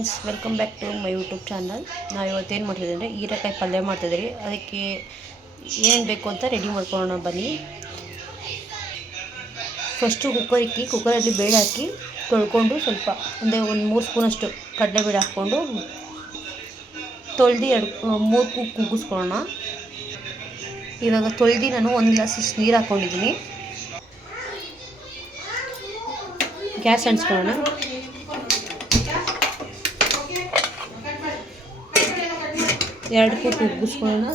Friends, welcome back to my YouTube channel. ನಾವು ಇವತ್ತೇನು ಮಾಡ್ತಿದ್ದೀವಿ ಅಂದರೆ ಹೀರೆಕಾಯಿ ಪಲ್ಯ ಮಾಡ್ತಿದ್ದೀವಿ. ಅದಕ್ಕೆ ಏನು ಬೇಕು ಅಂತ ರೆಡಿ ಮಾಡ್ಕೊಳ್ಳೋಣ ಬನ್ನಿ. ಫಸ್ಟು ಕುಕ್ಕರ್ ಇಕ್ಕಿ, ಕುಕ್ಕರಲ್ಲಿ ಬೇಳೆ ಹಾಕಿ ತೊಳ್ಕೊಂಡು ಸ್ವಲ್ಪ ಒಂದು 3 ಸ್ಪೂನಷ್ಟು ಕಡಲೆಬೇಳೆ ಹಾಕ್ಕೊಂಡು ತೊಳೆದು 3 ಕುಗ್ಗಿಸ್ಕೊಳ್ಳೋಣ. ಇವಾಗ ತೊಳೆದು ನಾನು 1 ಗ್ಲಾಸಷ್ಟು ನೀರು ಹಾಕ್ಕೊಂಡಿದ್ದೀನಿ. ಗ್ಯಾಸ್ ಅಂಟಿಸ್ಕೊಳ್ಳೋಣ. ಎರಡು ಕುಗ್ಗಿಸ್ಕೊಳ್ಳೋಣ.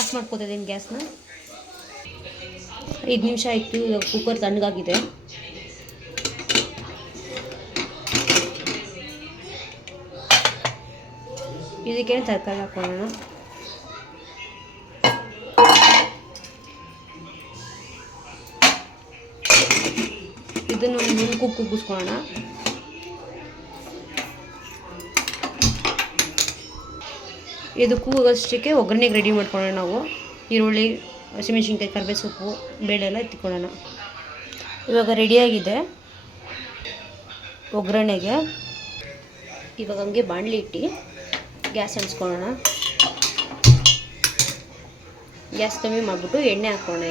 ಆಫ್ ಮಾಡ್ಕೊತಿದ್ದೀನಿ ಗ್ಯಾಸ್ನ. 5 ನಿಮಿಷ ಆಯಿತು. ಇವಾಗ ಕುಕ್ಕರ್ ತಣ್ಣಗಾಗಿದೆ. ಇದಕ್ಕೆ ತರಕಾರಿ ಹಾಕೊಳ್ಳೋಣ. ಇದನ್ನು ಒಂದು ಕುಗ್ಗಿಸ್ಕೊಳ್ಳೋಣ. ಇದಕ್ಕೂ ಅಷ್ಟಕ್ಕೆ ಒಗ್ಗರಣೆಗೆ ರೆಡಿ ಮಾಡ್ಕೊಳ್ಳೋಣ. ನಾವು ಈರುಳ್ಳಿ, ಹಸಿಮೆಣಸಿನ್ಕಾಯಿ, ಕರಿಬೇವು ಸೊಪ್ಪು, ಬೇಳೆ ಎಲ್ಲ ಎತ್ತಿಕೊಳ್ಳೋಣ. ಇವಾಗ ರೆಡಿಯಾಗಿದೆ ಒಗ್ಗರಣೆಗೆ. ಇವಾಗ ಹಂಗೆ ಬಾಣಲಿ ಇಟ್ಟು ಗ್ಯಾಸ್ ಅಂಟಿಸ್ಕೊಳ್ಳೋಣ. ಗ್ಯಾಸ್ ಕಮ್ಮಿ ಮಾಡಿಬಿಟ್ಟು ಎಣ್ಣೆ ಹಾಕೋಣ.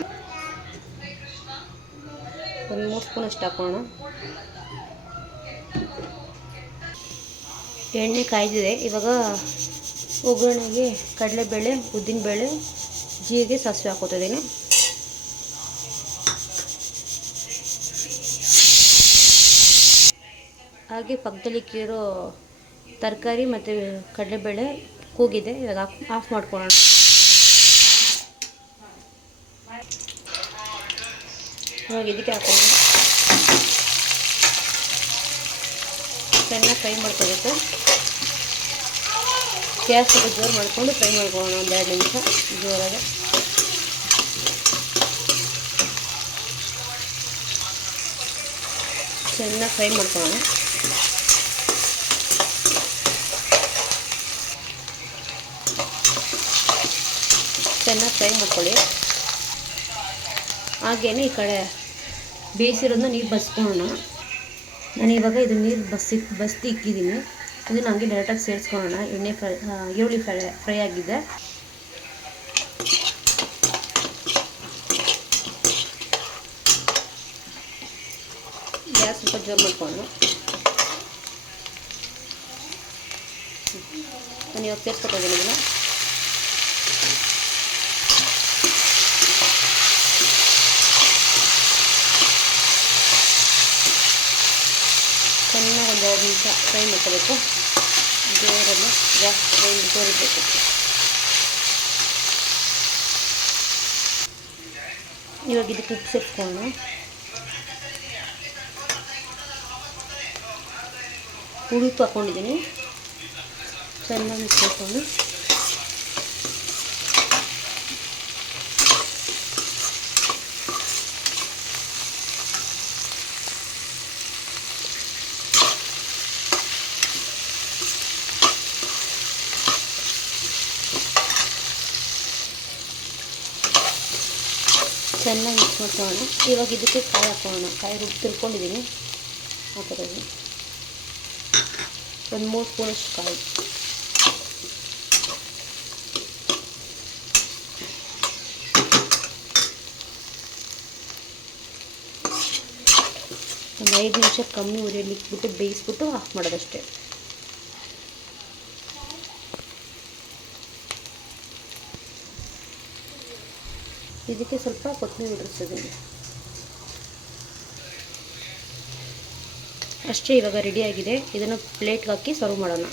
ಒಂದು 3 ಸ್ಪೂನ್ ಅಷ್ಟು ಹಾಕೋಣ. ಎಣ್ಣೆ ಕಾಯ್ದಿದೆ. ಇವಾಗ ಒಗ್ಗರಣೆಗೆ ಕಡಲೆಬೇಳೆ, ಉದ್ದಿನಬೇಳೆ, ಜೀರಿಗೆ, ಸಾಸಿವೆ ಹಾಕೋತಿದ್ದೀನಿ. ಹಾಗೆ ಪಕ್ಕದಲ್ಲಿ ಇಕ್ಕಿರೋ ತರಕಾರಿ ಮತ್ತು ಕಡಲೆಬೇಳೆ ಕೂಗಿದೆ. ಇವಾಗ ಆಫ್ ಮಾಡ್ಕೊಳ್ಳೋಣ. ಇವಾಗ ಇದಕ್ಕೆ ಹಾಕೋಣ. ಚೆನ್ನಾಗಿ ಫ್ರೈ ಮಾಡ್ಕೋಬೇಕು. ಗ್ಯಾಸ್ ಸ್ವಲ್ಪ ಜೋರು ಮಾಡಿಕೊಂಡು ಫ್ರೈ ಮಾಡ್ಕೊಳ್ಳೋಣ. ಒಂದು 2 ನಿಮಿಷ ಜೋರಾಗಿ. ಚೆನ್ನಾಗಿ ಫ್ರೈ ಮಾಡ್ಕೊಳ್ಳೋಣ. ಚೆನ್ನಾಗಿ ಫ್ರೈ ಮಾಡ್ಕೊಳ್ಳಿ. ಹಾಗೇನೆ ಈ ಕಡೆ ಬೇಯಿಸಿರೋದನ್ನ ನೀರು ಬಸ್ಕೊಳ್ಳೋಣ. ನಾನು ಇವಾಗ ಇದು ನೀರು ಬಸ್ತಿ ಇಕ್ಕಿದ್ದೀನಿ. ಇದನ್ನು ಹಂಗೆ ಡೈರೆಕ್ಟಾಗಿ ಸೇರಿಸ್ಕೊಳ್ಳೋಣ. ಈರುಳ್ಳಿ ಫ್ರೈ ಆಗಿದೆ. ಗ್ಯಾಸ್ ಸ್ವಲ್ಪ ಜೋರು ಮಾಡ್ಕೊಳ್ಳೋಣ. ನಾನು ಇವಾಗ ಸೇರಿಸ್ಕೊತಾ ಇದ್ದೀನಿ ಇದನ್ನು. ಚೆನ್ನಾಗಿ ಒಂದು 2 ನಿಮಿಷ ಫ್ರೈ ಮಾಡ್ಕೋಬೇಕು. ಜೋರಲ್ಲ, ಗ್ಯಾಸ್ ಫ್ರೈ ಜೋರಿರಬೇಕು. ಇವಾಗ ಇದಕ್ಕೆ ಉಪ್ಪು ಸೇರಿಸ್ಕೊಳ್ಳೋಣ. ಉಪ್ಪು ಹಾಕ್ಕೊಂಡಿದ್ದೀನಿ. ಚೆನ್ನಾಗಿ ಮಿಕ್ಸ್ ಮಾಡ್ಕೊಂಡು ಚೆನ್ನಾಗಿ ಮಿಕ್ಸ್ ಮಾಡ್ಕೊಳ್ಳೋಣ. ಇವಾಗ ಇದಕ್ಕೆ ಕಾಯಿ ಹಾಕೋಣ. ಕಾಯಿ ತಿರ್ಕೊಂಡಿದ್ದೀನಿ. ಹಾಕೋದು ಒಂದು 3 ಸ್ಪೂನಷ್ಟು ಕಾಯಿ. ಒಂದು 5 ನಿಮಿಷ ಕಮ್ಮಿ ಉರಿಯಲ್ಲಿ ಇಟ್ಬಿಟ್ಟು ಬೇಯಿಸ್ಬಿಟ್ಟು ಆಫ್ ಮಾಡೋದಷ್ಟೇ. ಇದಕ್ಕೆ ಸ್ವಲ್ಪ ಕೊತ್ತಂಬರಿ ಉದುರಿಸ್ತಿದ್ದೀನಿ ಅಷ್ಟೇ. ಇವಾಗ ರೆಡಿಯಾಗಿದೆ. ಇದನ್ನು ಪ್ಲೇಟ್ಗೆ ಹಾಕಿ ಸರ್ವ್ ಮಾಡೋಣ.